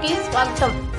Please welcome.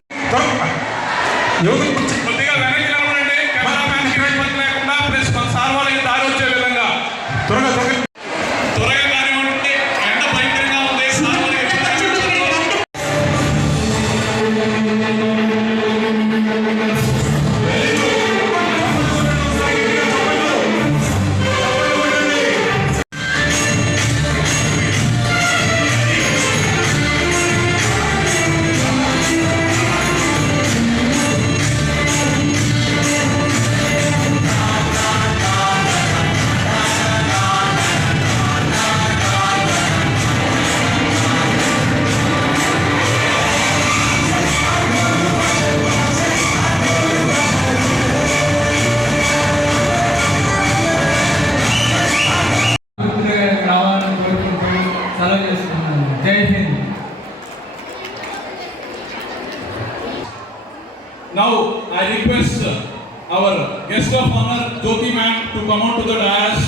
Our guest of honor Jyoti ma'am to come on to the dais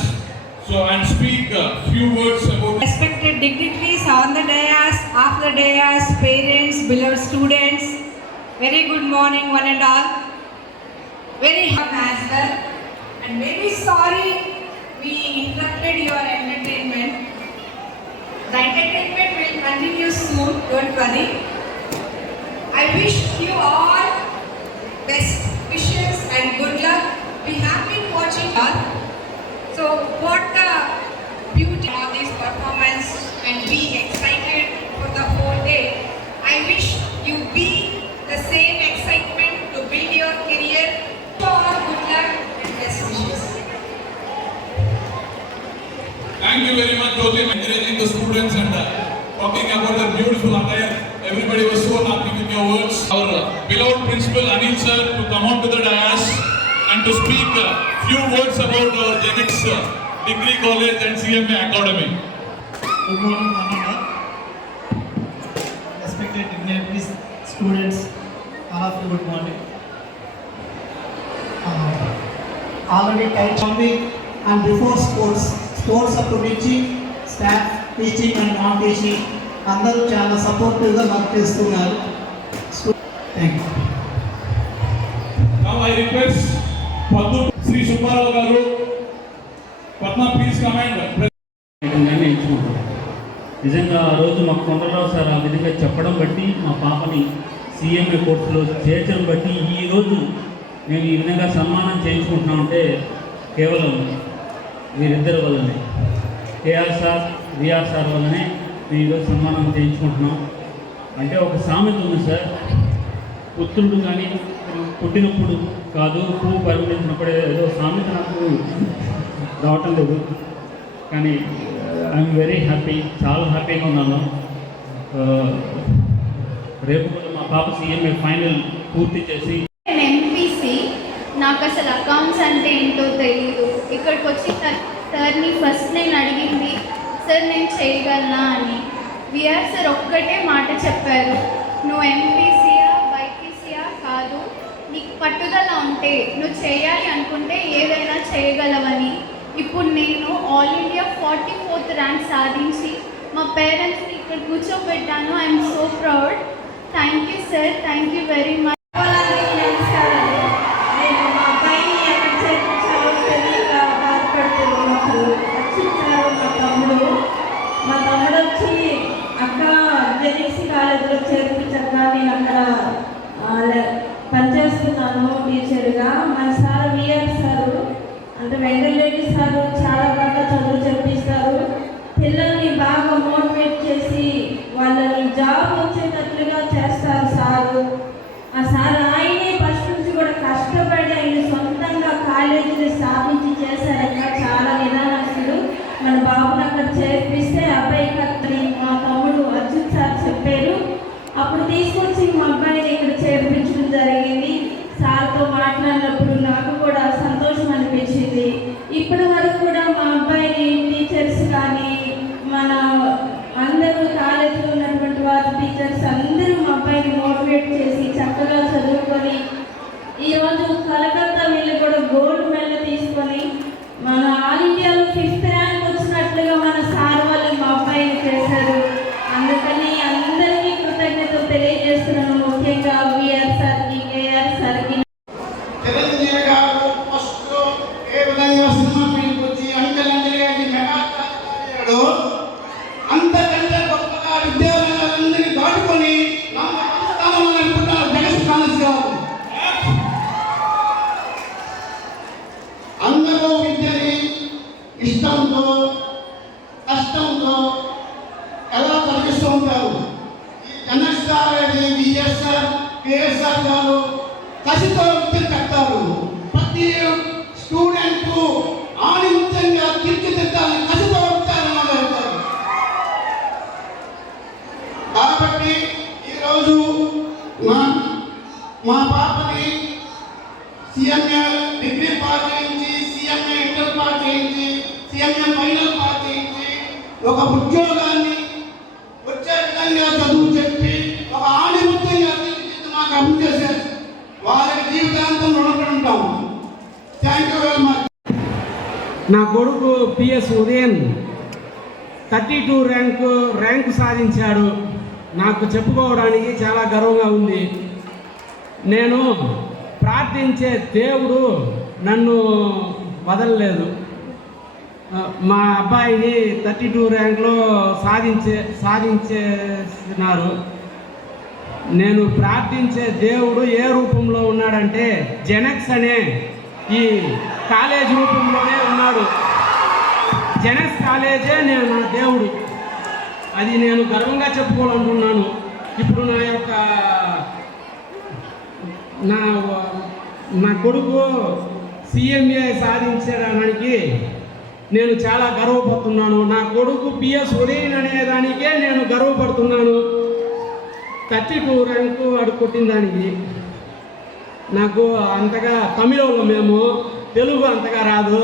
so and speak a few words about Respected dignitaries on the dais, off the dais, parents, beloved students, very good morning one and all. Very happy as well and very sorry we interrupted your entertainment. The entertainment will continue soon, don't worry. I wish you all best wishes and good luck. We have been watching all. So what the beauty of this performance and be excited for the whole day. I wish you be the same excitement to build your career. For good luck and best wishes. Thank you very much, Jyoti, encouraging the students and uh, talking about the beautiful attire. Everybody was so happy with your words. Our uh, beloved principal Anil sir to come on to the dais and to speak a few words about our Genix uh, Degree College and CMA Academy. Good morning, Manana. Respected dignitaries, students, all of you, good morning. Uh, already time topic and before sports, sports అప్పుడు నుంచి staff teaching and non teaching అందరూ చాలా సపోర్టివ్గా work చేస్తున్నారు thank you Now I request Subbarao garu Padma piece Padma, నిజంగా ఆ రోజు మాకు కొండరావు సార్ ఆ విధంగా చెప్పడం బట్టి మా పాపని సీఎంఏ కోర్సులో చేర్చడం బట్టి ఈ రోజు మేము ఈ విధంగా సన్మానం చేయించుకుంటున్నామంటే కేవలం వీరిద్దరి వల్లనే. కేఆర్ సార్ విఆర్ సార్ వల్లనే మేము ఈరోజు సన్మానం చేయించుకుంటున్నాం. అంటే ఒక సామెత ఉంది సార్. పుత్రుడు కానీ పుట్టినప్పుడు కాదు పువ్వు పరిగణించినప్పుడే ఏదో సామెత నాకు రావటం లేదు. కానీ ఐఎమ్ వెరీ హ్యాపీ చాలా హ్యాపీగా ఉన్నాను. రేపు కూడా మా పాప సీఎంఏ ఫైనల్ పూర్తి చేసి నేను ఎంపీసీ నాకు అసలు అకౌంట్స్ అంటే ఏంటో తెలియదు ఇక్కడికి వచ్చి సార్ని ఫస్ట్ నేను అడిగింది సార్ నేను చేయగలనా? అని. విఆర్ సార్ ఒక్కటే మాట చెప్పారు నువ్వు ఎంపీసీ నీకు పట్టుదల ఉంటే నువ్వు చేయాలి అనుకుంటే ఏదైనా చేయగలవని. ఇప్పుడు నేను all India forty fourth rank సాధించి మా పేరెంట్స్ని ఇక్కడ కూర్చోబెట్టాను. I'm so proud thank you sir thank you very much job వచ్చేటట్లుగా చేస్తారు సారు. ఆ సార్ ఆయనే ఫస్ట్ నుంచి కూడా కష్టపడి ఆయన సొంతంగా కాలేజీని స్థాపించి చేశారక్క చాలా నిదానస్తుడు మన బాబుని అక్కడ చేర్పిస్తే ఈరోజు కలకత్తా ఇష్టంతో కష్టంతో ఎలా కలిగిస్తూ ఉంటారు? ఎన్ఎస్ఆర్ అని బిఎస్ఆర్ కేఎస్ఆర్ గారు కసితో వ్యక్తులు ప్రతి స్టూడెంట్ ఆనందంగా తీర్చిదిద్దాలని కసితో వ్యక్తారు కాబట్టి ఈరోజు మా మా పాపని సిఎంఏ డిగ్రీ పాస్ చేయించి సిఎంఏ ఇంటర్ పాస్ చేయించి సీఎంఏ ఫైనల్ పాస్ చేయించి ఒక ఉద్యోగాన్ని వచ్చే విధంగా చదువు చెప్పి ఒక ఆణిముత్యంగా అభివృద్ధి మాకు అభివృద్ధి చేశారు వారికి జీవితాంతం రుణపడి ఉంటాం థ్యాంక్ యూ వెరీ మచ్ నా కొడుకు PS Udayan thirty two rank rank సాధించాడు. నాకు చెప్పుకోవడానికి చాలా గర్వంగా ఉంది. నేను ప్రార్థించే దేవుడు నన్ను వదలలేదు. మా అబ్బాయిని థర్టీ టూ ర్యాంక్లో సాధించే సాధించేస్తున్నారు నేను ప్రార్థించే దేవుడు ఏ రూపంలో ఉన్నాడంటే జెనక్స్ అనే ఈ కాలేజ్ రూపంలోనే ఉన్నాడు. జెనక్స్ కాలేజే నేను నా దేవుడు. అది నేను గర్వంగా చెప్పుకోవాలనుకున్నాను ఇప్పుడు నా యొక్క నా నా కొడుకు సిఎంఏ సాధించడానికి నేను చాలా గర్వపడుతున్నాను. నా కొడుకు పిఎస్ ఉదయన్ అనే దానికే నేను గర్వపడుతున్నాను. థర్టీ టూ ర్యాంకు వాడు కొట్టిన దానికి. నాకు అంతగా తమిళంలో మేము తెలుగు అంతగా రాదు.